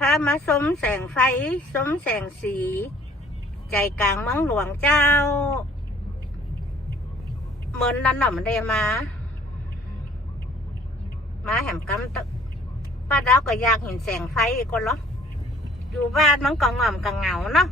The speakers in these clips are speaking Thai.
พามาสมแสงไฟ สมแสงสี ใจกลางเมืองหลวงเจ้า เมือนนั่นหน่อมได้มา มาแหมกำตป้าดาวก็อยากเห็นแสงไฟอีกคนเหรออยู่บ้านมันก็ง่อมก็เหงาเนาะ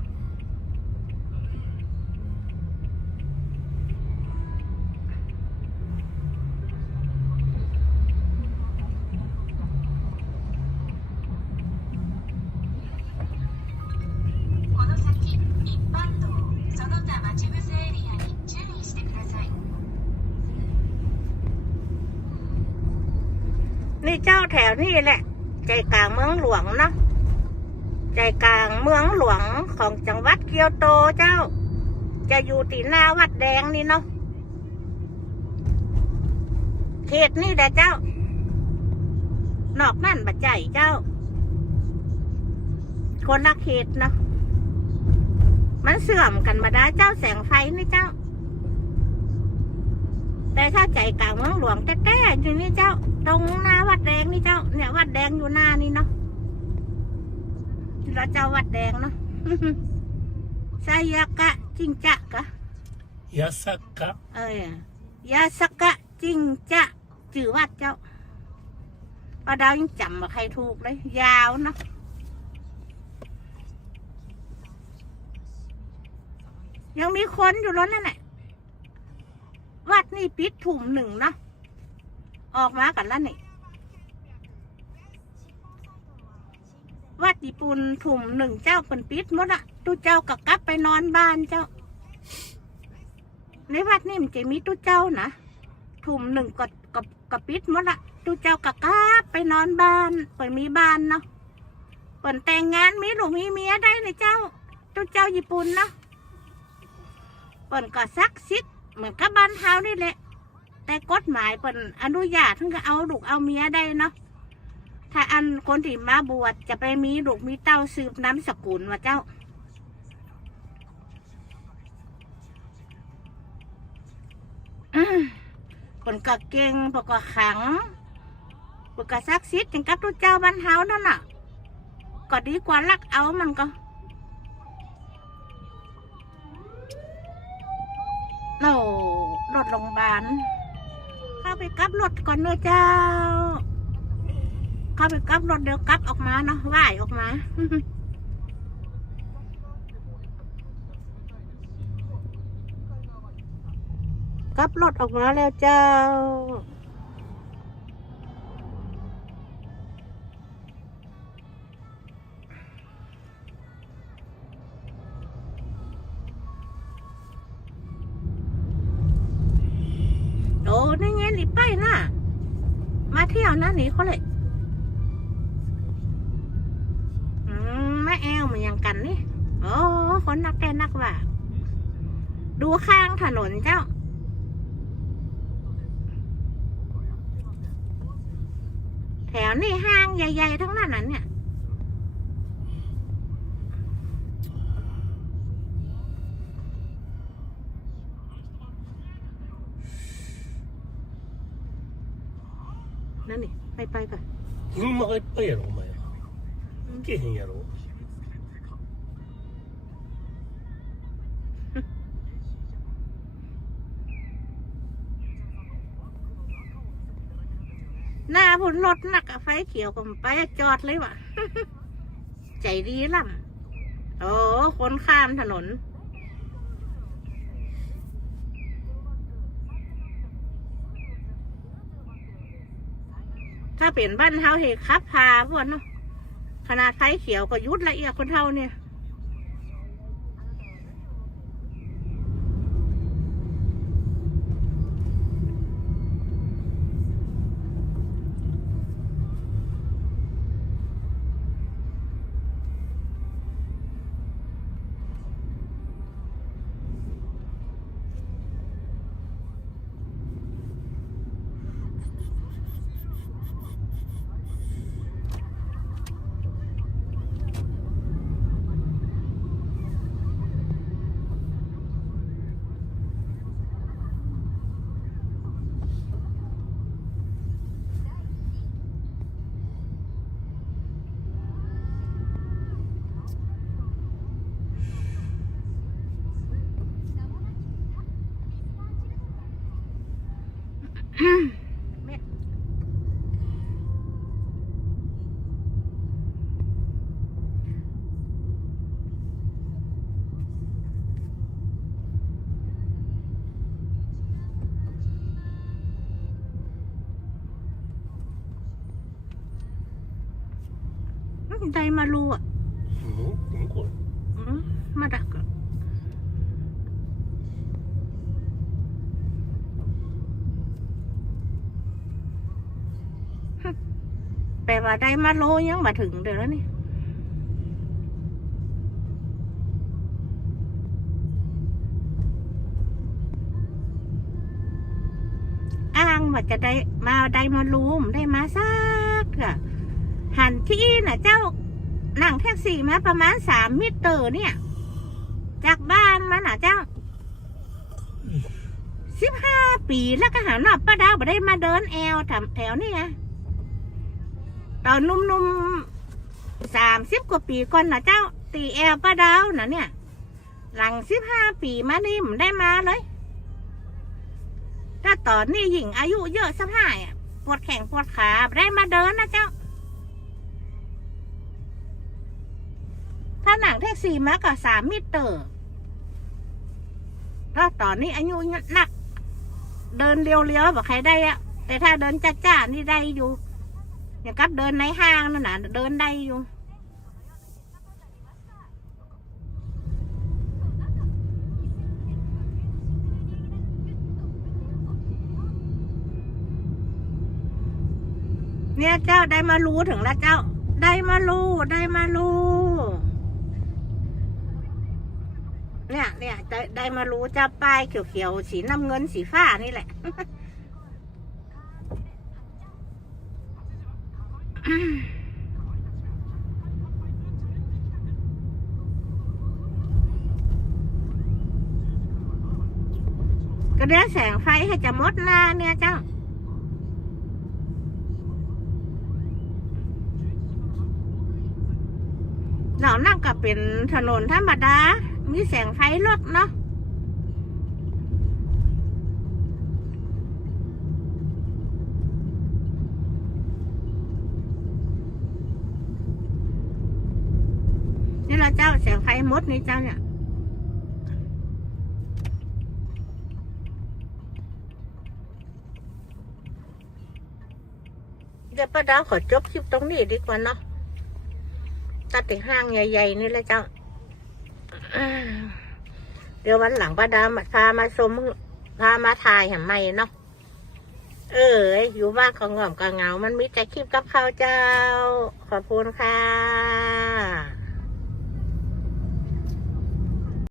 นี่เจ้าแถวนี่แหละ ใจกลางเมืองหลวงเนาะใจกลางเมืองหลวงของจังหวัดเกียวโตเจ้า จะอยู่ตีหน้าวัดแดงนี่เนาะเขตนี่แหละเจ้า นอกนั่นบัดใจเจ้า คนละเขตเนาะมันเสื่อมกันมาได้เจ้าแสงไฟนี่เจ้า แต่ถ้าใจกลางเมืองหลวงแต่แต่อยู่นี่เจ้า ตรงหน้าวัดแดงนี่เจ้า เนี่ยวัดแดงอยู่หน้านี่เนาะเราเจ้าวัดแดงเนาะสายากะจิงจะกะ八坂เอ้ยยาสกะจิงจะจือวัดเจ้าป้าดาวยังจำว่าใครถูกเลยยาวเนาะยังมีคนอยู่รถนั่นแหละวัด นี่ปิดถุ่มหนึ่งนะ ออกมากันแล้วนี่วัดญี่ปุ่นถุ่มหนึ่งเจ้าเป็นปิดหมดอะตุเจ้าก็กลับไปนอนบ้านเจ้า ในวัดนี่มันจะมีตู้เจ้านะถุ่มหนึ่งก็ก็ก็ปิดหมดละตู้เจ้ากะกาไปนอนบ้านเปิดมีบ้านเนาะเปิดแต่งงานมีลูกมีเมียได้เลยเจ้าตู้เจ้าญี่ปุ่นเนาะเปิดก็ซักซิดเหมือนกับบ้านเฮานี่แหละ แต่กฎหมายเปิดอนุญาตทั้งก็เอาลูกเอาเมียได้เนาะถ้าอันคนที่มาบวชจะไปมีลูกมีเต้าสืบน้ำสกุลว่าเจ้าอืมผลก็เก่งผลก็ขังผลก็ซักซิดถึงกับทุกเจ้าบ้านเฮานั่นน่ะ ก็ดีกว่าลักเอามันก็โน่รถโรงพยาบาล ไปกลับรถก่อนเนอะเจ้า เข้าไปกลับรถเดี๋ยวกลับออกมาเนาะว่ายออกมากลับรถออกมาแล้วเจ้า โอ้นี่ไงหนีไปน่ะ มาเที่ยวนะหนีเขาเลยมแม่แอวมันยังกันนี่ โอ้คนนักแต่นักว่า ดูข้างถนนเจ้า แถวนี่ห้างใหญ่ ๆ ทั้งนั้นนั้นเนี่ย นั่นนี่ ไปไปก่อน 車がいっぱいやろお前行けへんやろ หน้าพุ่นรถหนักอะไฟเขียวก็มไปจอดเลยว่ะ ใจดีล่ำ โอ้คนข้ามถนน ถ้าเป็นบ้านเฮาเหขับพาพวกเนาะขนาดไฟเขียวก็ยุดละเอียดคนเท่าเนี่ย อืมได้มารู้อ่ะ うんうんこれ อืมมาดักอะฮึแปลว่าได้มาโลยังมาถึงเดี๋ยวแล้วนี่ อ้างว่าจะได้มาได้มารูมได้มาซักอะ หันที่น่ะเจ้านั่งแท็กซี่มาประมาณสามมิเตอร์เนี่ย จากบ้านมาน่ะเจ้าสิบห้าปีแล้วก็หาหนอบป้าดาวบ่ได้มาเดินแอลแถวนี่ไงตอนนุ่มๆสามสิบกว่าปีก่อนน่ะเจ้า ตีแอลป้าดาวน่ะเนี่ย หลังสิบห้าปีมานี่มได้มาเลยถ้าตอนนี้หญิงอายุเยอะสักห้าอะปวดแข้งปวดขาได้มาเดินนะเจ้า หนังแท็กซี่มาก็สามมิเตอร์แล้วตอนนี้อายุหนัก เดินเรียวๆบอกใครได้อะแต่ถ้าเดินจ้าๆนี่ได้อยู่ อย่างกับเดินในห้างนั่นนะเดินได้อยู่เนี่ยเจ้าได้มารู้ถึงแล้วเจ้า ได้มารู้ได้มารู้เนี่ยเนี่ย ได้ได้มารู้เจ้าป้ายเขียวๆสีน้ำเงินสีฟ้านี่แหละก็เดี๋ยวแสงไฟให้จะมดหน้าเนี่ยเจ้าเรานั่งกับเป็นถนนธรรมดา มีแสงไฟรถเนาะนี่เราเจ้าแสงไฟมดนี่เจ้าเนี่ยเดี๋ยวป้าดาวขอจบคลิปตรงนี้ดีกว่าเนาะตัดติห้างใหญ่ๆนี่แหละเจ้า เดี๋ยววันหลังป้าดามพามาชมพามาถ่ายเห็นไหมเนาะเอออยู่บ้านของหง่อมกับเหงา มันมีแต่คลิปกับข้าวเจ้า ขอบคุณค่ะ